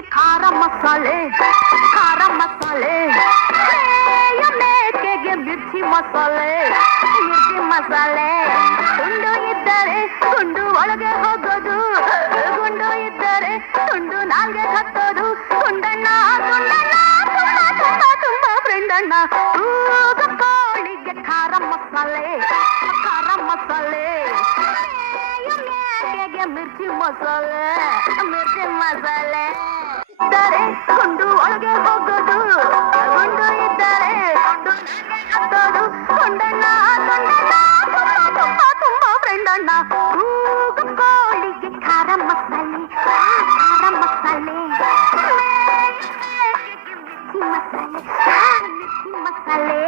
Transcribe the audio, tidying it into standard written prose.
ಕೋಳಿಗೆ ಖಾರ ಮಸಾಲೆ ಮೇಕೆಗೆ ಮಿರ್ಚಿ ಮಸಾಲೆ ತುಂಡು ಇದ್ದರೆ ತುಂಡು ಒಳಗೆ ಹೋಗೋದು, ಗುಂಡು ಇದ್ದರೆ ತುಂಡು ನಾಲ್ಗೆ ಹತ್ತೋದು. ತುಂಡಣ್ಣ ತುಂಬಾ ಫ್ರೆಂಡಣ್ಣ. ಕೋಳಿಗೆ ಖಾರ ಮಸಾಲೆ ಮೇಕೆಗೆ ಮಿರ್ಚಿ ಮಸಾಲೆ ಇದ್ದರೆ ತುಂಡು ಒಳಗೆ ಹೋಗೋದು, ಗುಂಡು ಇದ್ದರೆ ತುಂಡು ನಾಲ್ಗೆ ಹತ್ತೋದು. ತುಂಡಣ್ಣ ತುಂಬಾ ಫ್ರೆಂಡಣ್ಣ. ಕೋಳಿಗೆ ಖಾರ ಮಸಾಲೆ ಮಿರ್ಚಿ ಮಸಾಲೆ